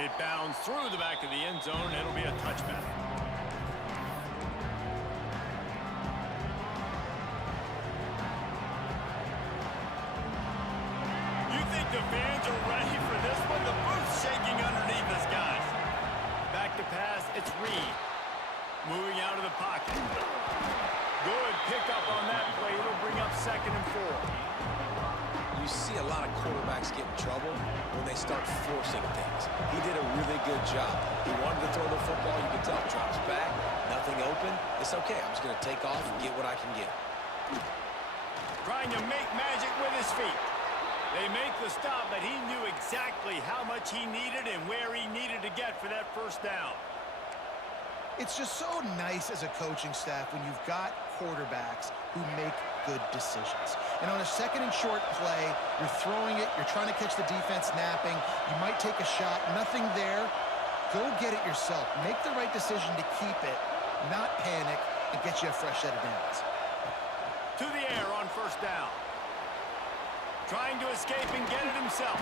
It bounds through the back of the end zone. It'll be a touchback. You think the fans are ready for this one? The booth's shaking underneath us, guys. Back to pass, it's Reed. Moving out of the pocket. Good pickup on that play. It'll bring up 2nd and 4. You see a lot of quarterbacks get in trouble when they start forcing things. He did a really good job. He wanted to throw the football. You can tell. Drops back. Nothing open. It's okay. I'm just going to take off and get what I can get. Trying to make magic with his feet. They make the stop, but he knew exactly how much he needed and where he needed to get for that first down. It's just so nice as a coaching staff when you've got quarterbacks who make good decisions. And on a 2nd and short play, you're throwing it, you're trying to catch the defense napping, you might take a shot, nothing there. Go get it yourself. Make the right decision to keep it, not panic, and get you a fresh set of downs. To the air on first down. Trying to escape and get it himself.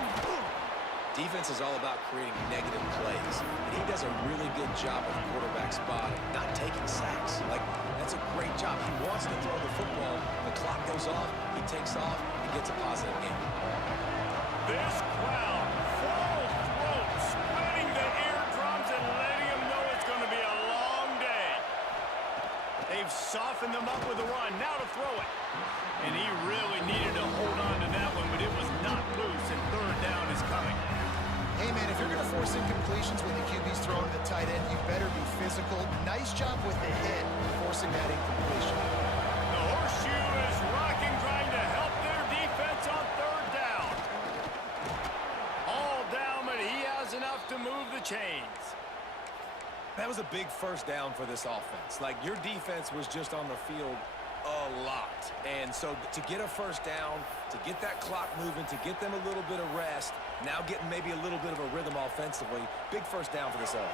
Defense is all about creating negative plays, and he does a really good job of the quarterback spot, not taking sacks. Like, that's a great job. He wants to throw the football. The clock goes off, he takes off, and gets a positive game. This crowd, full throat, spreading the eardrums and letting them know it's going to be a long day. They've softened them up with a run. Now to throw it. And he really needed to hold on to that one, but it was not loose, and 3rd down is coming. Hey, man, if you're going to force incompletions when the QB's throwing to the tight end, you better be physical. Nice job with the hit, forcing that incompletion. The horseshoe is rocking, trying to help their defense on 3rd down. All down, but he has enough to move the chains. That was a big first down for this offense. Like, your defense was just on the field a lot. And so to get a first down, to get that clock moving, to get them a little bit of rest, now getting maybe a little bit of a rhythm offensively, big first down for this offense.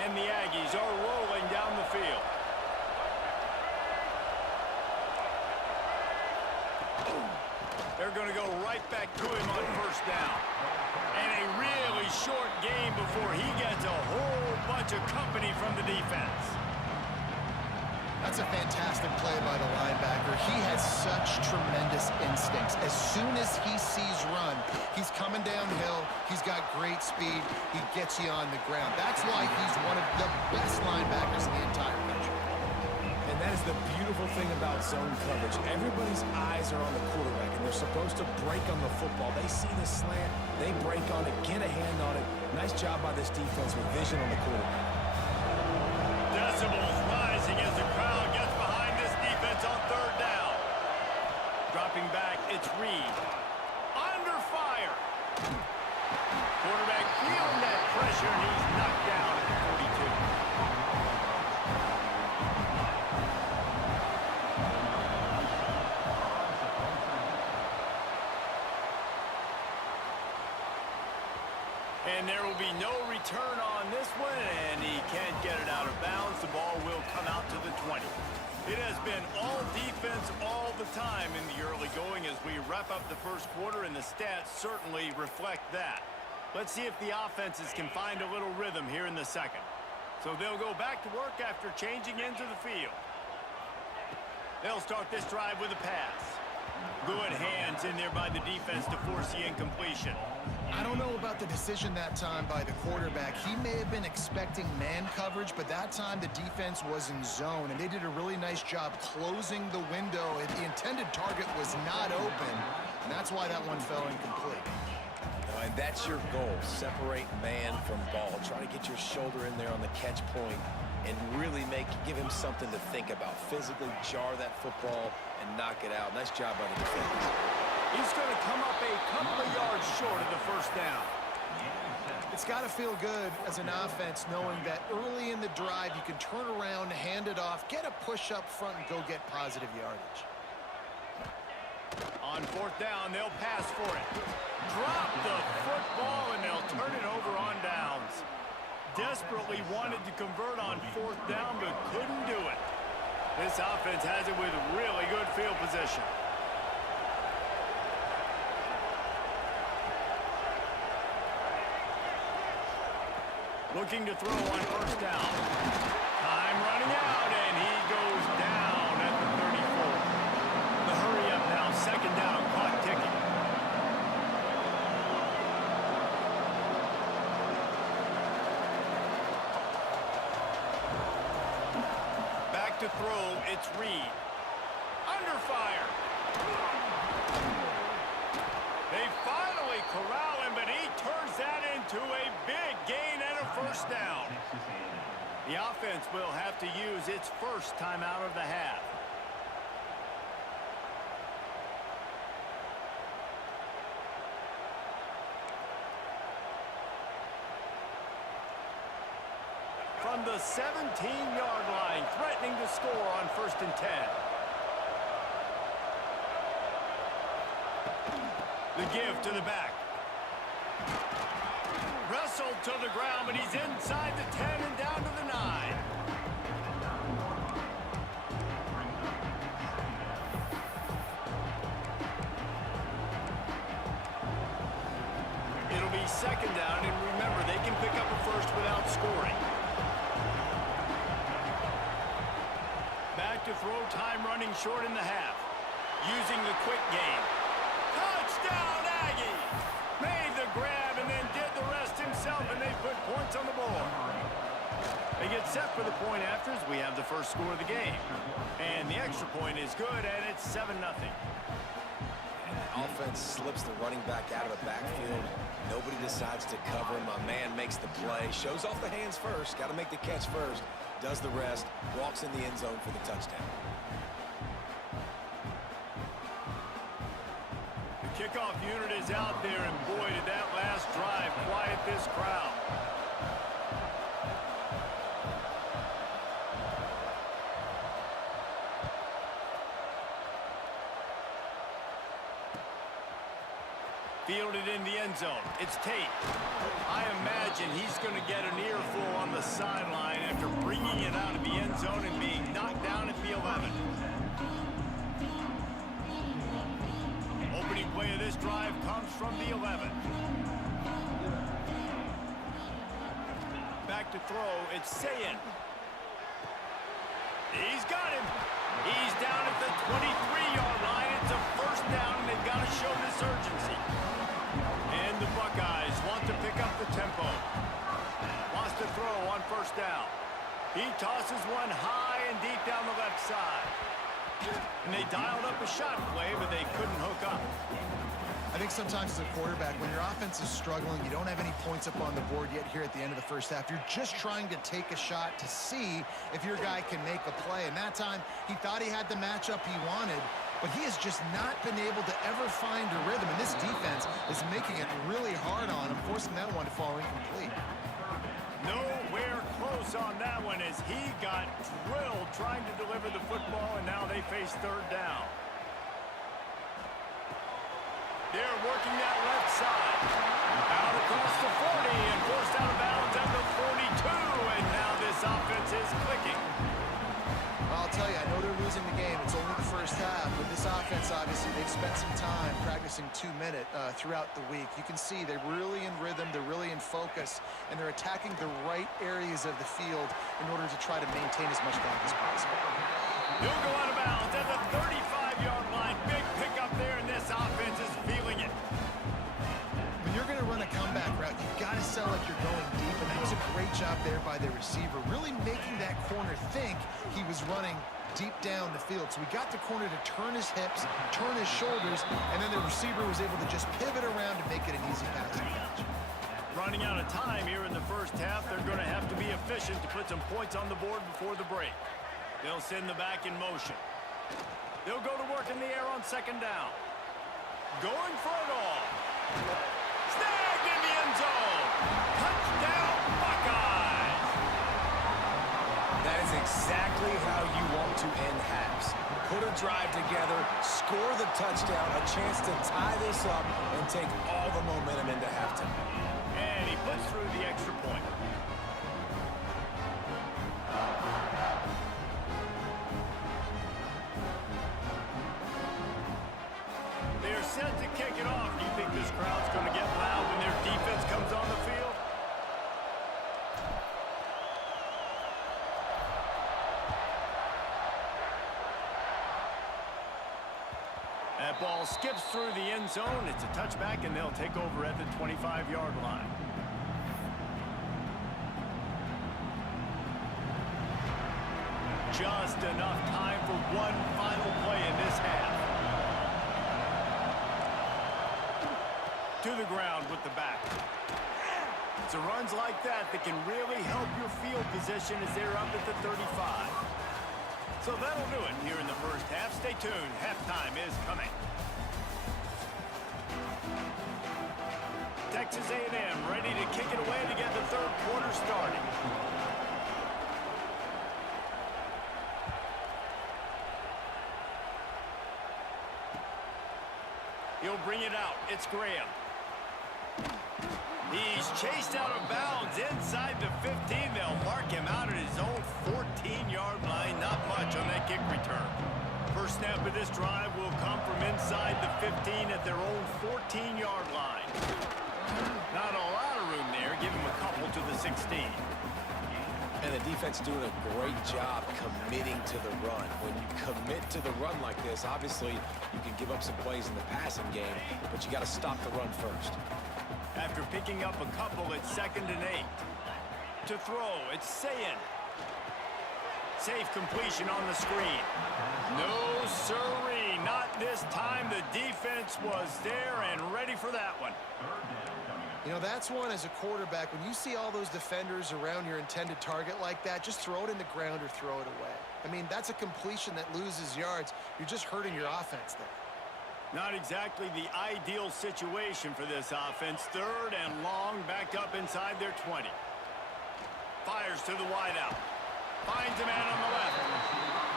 And the Aggies are rolling down the field. They're going to go right back to him on first down. And a really short game before he gets a whole bunch of company from the defense. That's a fantastic play by the linebacker. He has such tremendous instincts. As soon as he sees run, he's coming downhill. He's got great speed. He gets you on the ground. That's why he's one of the best linebackers in the entire country. And that is the beautiful thing about zone coverage. Everybody's eyes are on the quarterback, and they're supposed to break on the football. They see the slant, they break on it, get a hand on it. Nice job by this defense with vision on the quarterback. Decibels rising as the crowd gets behind this defense on 3rd down. Dropping back, it's Reed. Under fire. Quarterback feeling that pressure, and he's knocked down at the 42. And there will be no return on this one, and he can't get it out of bounds. The ball will come out to the 20. It has been all defense all the time in the early going as we wrap up the first quarter, and the stats certainly reflect that. Let's see if the offenses can find a little rhythm here in the second. So they'll go back to work after changing into the field. They'll start this drive with a pass. Good hands in there by the defense to force the incompletion. I don't know about the decision that time by the quarterback. He may have been expecting man coverage, but that time the defense was in zone, and they did a really nice job closing the window. The intended target was not open, and that's why that one fell incomplete. And that's your goal, separate man from ball. Try to get your shoulder in there on the catch point and really give him something to think about. Physically jar that football and knock it out. Nice job by the defense. He's going to come up a couple of yards short of the first down. It's got to feel good as an offense knowing that early in the drive you can turn around, hand it off, get a push up front, and go get positive yardage. On 4th down, they'll pass for it. Drop the football, and they'll turn it over on downs. Desperately wanted to convert on 4th down, but couldn't do it. This offense has it with really good field position. Looking to throw on first down. Time running out, and he goes down at the 34. The hurry up now, second down, clock ticking. Back to throw, it's Reed. Under fire. They finally corral him, but he turns that into a big gain and a first down. The offense will have to use its first timeout of the half. From the 17-yard line, threatening to score on 1st and 10. The give to the back. Wrestled to the ground, but he's inside the 10 and down to the 9. It'll be second down, and remember, they can pick up a first without scoring. Back to throw, time running short in the half. Using the quick game. Touchdown, Aggie! Made the grab and then did the rest himself, and they put points on the board. They get set for the point afters. We have the first score of the game. And the extra point is good, and it's 7-0. Offense slips the running back out of the backfield. Nobody decides to cover him. My man makes the play. Shows off the hands first. Got to make the catch first. Does the rest. Walks in the end zone for the touchdown. Kickoff unit is out there, and boy, did that last drive quiet this crowd. Fielded in the end zone. It's Tate. I imagine he's going to get an earful on the sideline after bringing it out of the end zone and being knocked down at the 11. Opening play of this drive comes from the 11. Back to throw, it's Sayin. He's got him. He's down at the 23-yard line. It's a first down, and they've got to show this urgency. And the Buckeyes want to pick up the tempo. Wants to throw on first down. He tosses one high and deep down the left side. And they dialed up a shot play, but they couldn't hook up. I think sometimes as a quarterback, when your offense is struggling, you don't have any points up on the board yet here at the end of the first half. You're just trying to take a shot to see if your guy can make a play. And that time, he thought he had the matchup he wanted, but he has just not been able to ever find a rhythm. And this defense is making it really hard on him, forcing that one to fall incomplete. Nowhere close on that one as he got drilled trying to deliver the football, and now they face third down. They're working that left side. Out across the 40 and forced out of bounds at the 42, and now this offense is clicking. I'll tell you, I know they're losing the game. It's only the first half, but this offense, obviously, they've spent some time practicing 2-minute throughout the week. You can see they're really in rhythm, they're really in focus, and they're attacking the right areas of the field in order to try to maintain as much clock as possible. He'll go out of bounds at the 35-yard line. Big pickup there, and this offense is feeling it. When you're going to run a comeback route, you've got to sell like you're going deep, and that was a great job there by the receiver, really making that corner think he was running deep down the field. So we got the corner to turn his hips, turn his shoulders, and then the receiver was able to just pivot around and make it an easy passing catch. Running out of time here in the first half, they're going to have to be efficient to put some points on the board before the break. They'll send the back in motion. They'll go to work in the air on second down. Going for it all. Snagged in the end zone. Touchdown, Buckeyes. That is exactly how you want to end halves. Put a drive together, score the touchdown, a chance to tie this up, and take all the momentum into halftime. And he puts through the extra point. They're set to kick it off. Do you think this crowd's going to get loud when their defense comes on the field? That ball skips through the end zone. It's a touchback, and they'll take over at the 25-yard line. Just enough time for one final play in this half. To the ground with the back. It's a runs like that that can really help your field position as they're up at the 35. So that'll do it here in the first half. Stay tuned. Halftime is coming. Texas A&M ready to kick it away to get the third quarter started. He'll bring it out. It's Graham. He's chased out of bounds inside the 15. They'll mark him out at his own 14-yard line. Not much on that kick return. First snap of this drive will come from inside the 15 at their own 14-yard line. Not a lot of room there. Give him a couple to the 16. And the defense doing a great job committing to the run. When you commit to the run like this, obviously you can give up some plays in the passing game, but you got to stop the run first. After picking up a couple, it's 2nd and 8. To throw, it's Sayin. Safe completion on the screen. No sirree, not this time. The defense was there and ready for that one. You know, that's one as a quarterback. When you see all those defenders around your intended target like that, just throw it in the ground or throw it away. I mean, that's a completion that loses yards. You're just hurting your offense there. Not exactly the ideal situation for this offense. 3rd and long, backed up inside their 20. Fires to the wideout. Finds a man on the left.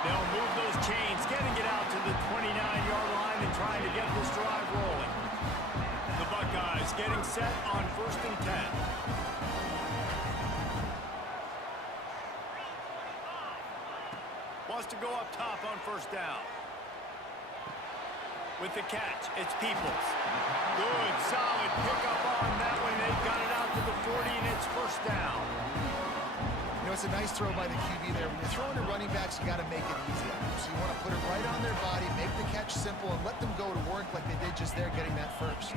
They'll move those chains, getting it out to the 29-yard line and trying to get this drive rolling. The Buckeyes getting set on 1st and 10. Wants to go up top on 1st down. With the catch, it's Peoples. Good, solid pickup on that one. They've got it out to the 40, and it's 1st down. You know, it's a nice throw by the QB there. When you're throwing to running backs, you got to make it easy on them. So you want to put it right on their body, make the catch simple, and let them go to work like they did just there, getting that first.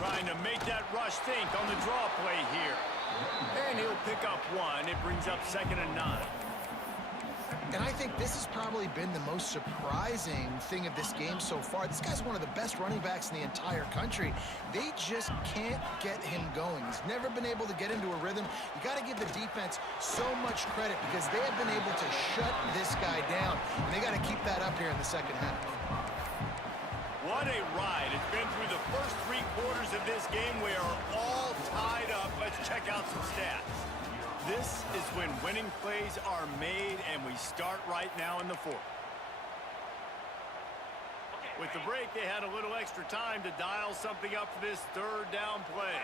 Trying to make that rush think on the draw play here. And he'll pick up one. It brings up 2nd and 9. And I think this has probably been the most surprising thing of this game so far. This guy's one of the best running backs in the entire country. They just can't get him going. He's never been able to get into a rhythm. You got to give the defense so much credit because they have been able to shut this guy down. And they got to keep that up here in the second half. What a ride. It's been through the first 3 quarters of this game. We are all tied up. Let's check out some stats. This is when winning plays are made, and we start right now in the 4th. With the break, they had a little extra time to dial something up for this 3rd down play.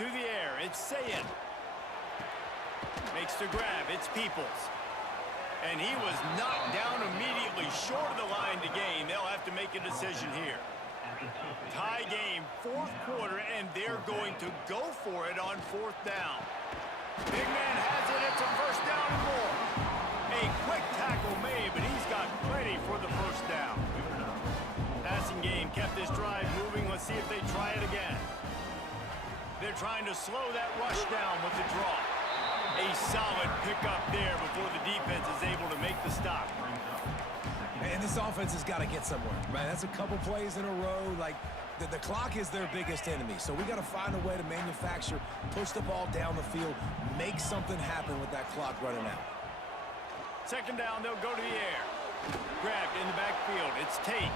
To the air, it's Sayin. Makes the grab, it's Peoples. And he was knocked down immediately short of the line to gain. They'll have to make a decision here. Tie game, 4th quarter, and they're going to go for it on 4th down. Big man has it. It's a 1st down and more. A quick tackle made, but he's got plenty for the 1st down. Passing game kept this drive moving. Let's see if they try it again. They're trying to slow that rush down with the draw. A solid pickup there before the defense is able to make the stop. And this offense has got to get somewhere, man. That's a couple plays in a row. Like, the clock is their biggest enemy. So we got to find a way to manufacture, push the ball down the field, make something happen with that clock running out. 2nd down, they'll go to the air. Grabbed in the backfield. It's Tate.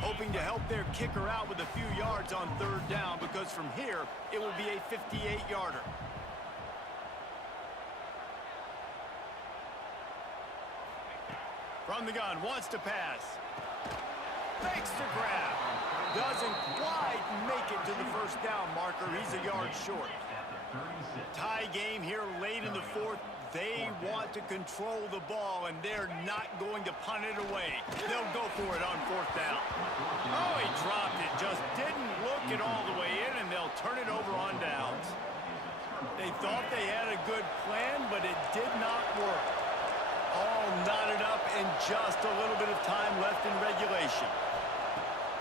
Hoping to help their kicker out with a few yards on 3rd down, because from here, it will be a 58-yarder. From the gun, wants to pass. Fakes the grab. Doesn't quite make it to the 1st down marker. He's a yard short. Tie game here late in the 4th. They want to control the ball, and they're not going to punt it away. They'll go for it on 4th down. Oh, he dropped it. Just didn't look it all the way in, and they'll turn it over on downs. They thought they had a good plan, but it did not work. All knotted up and just a little bit of time left in regulation.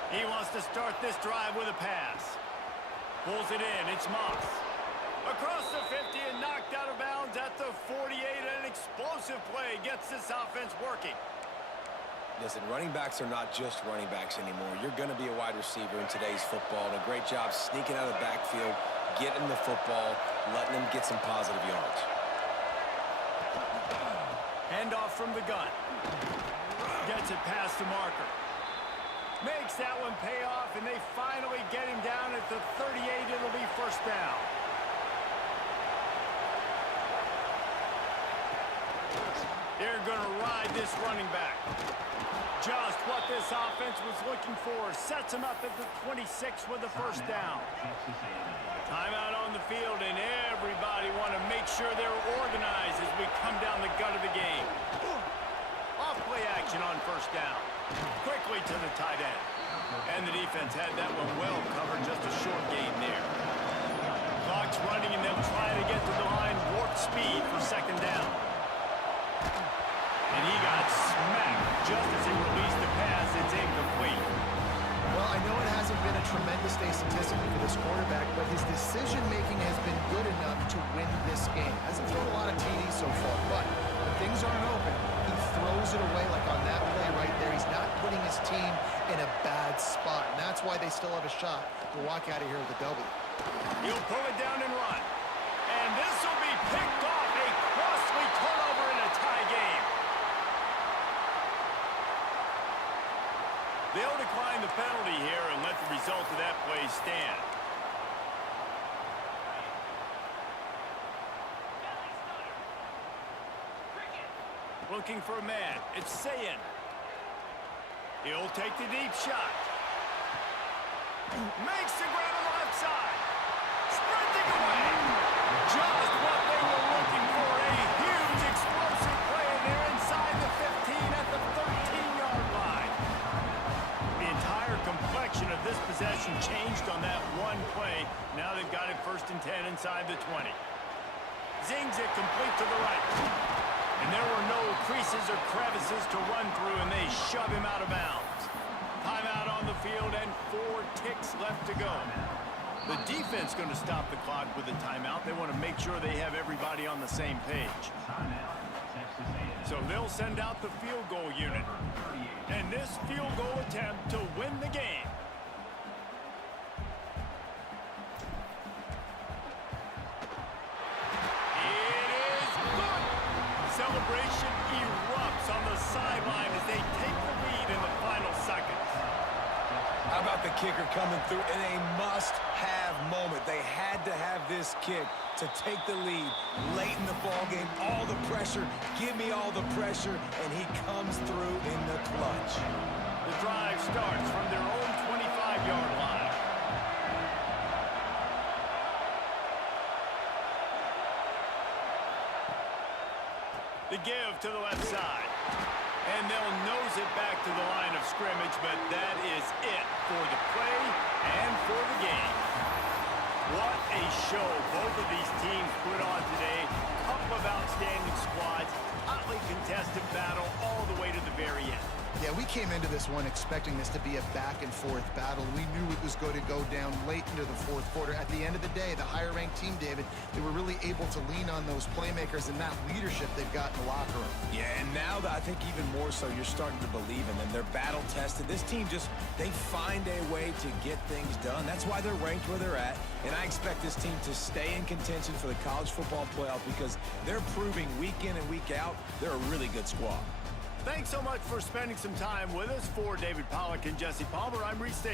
He wants to start this drive with a pass. Pulls it in. It's Moss. Across the 50 and knocked out of bounds at the 48. An explosive play gets this offense working. Listen, running backs are not just running backs anymore. You're going to be a wide receiver in today's football. And a great job sneaking out of the backfield, getting the football, letting them get some positive yards. Handoff from the gun. Gets it past the marker. Makes that one pay off, and they finally get him down at the 38. It'll be 1st down. They're going to ride this running back. Just what this offense was looking for. Sets him up at the 26 with the 1st down. Timeout on the field, and everybody want to make sure they're organized as we come down the gut of the game. Off play action on 1st down. Quickly to the tight end. And the defense had that one well covered. Just a short gain there. Clock's running, and they'll try to get to the line. Warp speed for 2nd down. And he got smacked just as he released the pass. It's incomplete. Well, I know it hasn't been a tremendous day statistically for this quarterback, but his decision-making has been good enough to win this game. Hasn't thrown a lot of TDs so far, but when things aren't open, he throws it away like on that play right there. He's not putting his team in a bad spot, and that's why they still have a shot to walk out of here with a W. He'll pull it down and run. And this will be picked off. A costly turnover in a tie game. They'll decline the penalty here and let the result of that play stand. Looking for a man. It's Sayin. He'll take the deep shot. Makes the grab on the left side. Sprinting away. Just what they were looking for. A huge explosive play, and they're inside the 15 at the 13-yard line. The entire complexion of this possession changed on that one play. Now they've got it 1st and 10 inside the 20. Zings it complete to the right. And there were no creases or crevices to run through, and they shove him out of bounds. Timeout on the field, and 4 ticks left to go. The defense going to stop the clock with a timeout. They want to make sure they have everybody on the same page. So they'll send out the field goal unit. And this field goal attempt to win the game. Celebration erupts on the sideline as they take the lead in the final seconds. How about the kicker coming through in a must-have moment? They had to have this kick to take the lead late in the ballgame. All the pressure, give me all the pressure, and he comes through in the clutch. The drive starts from their own 25-yard line. The give to the left side. And they'll nose it back to the line of scrimmage, but that is it for the play and for the game. What a show both of these teams put on today. Couple of outstanding squads, hotly contested battle all the way to the very end. Yeah, we came into this one expecting this to be a back-and-forth battle. We knew it was going to go down late into the 4th quarter. At the end of the day, the higher-ranked team, David, they were really able to lean on those playmakers and that leadership they've got in the locker room. Yeah, and now I think even more so, you're starting to believe in them. They're battle-tested. This team they find a way to get things done. That's why they're ranked where they're at. And I expect this team to stay in contention for the college football playoff because they're proving week in and week out they're a really good squad. Thanks so much for spending some time with us. For David Pollack and Jesse Palmer, I'm Reese Davis.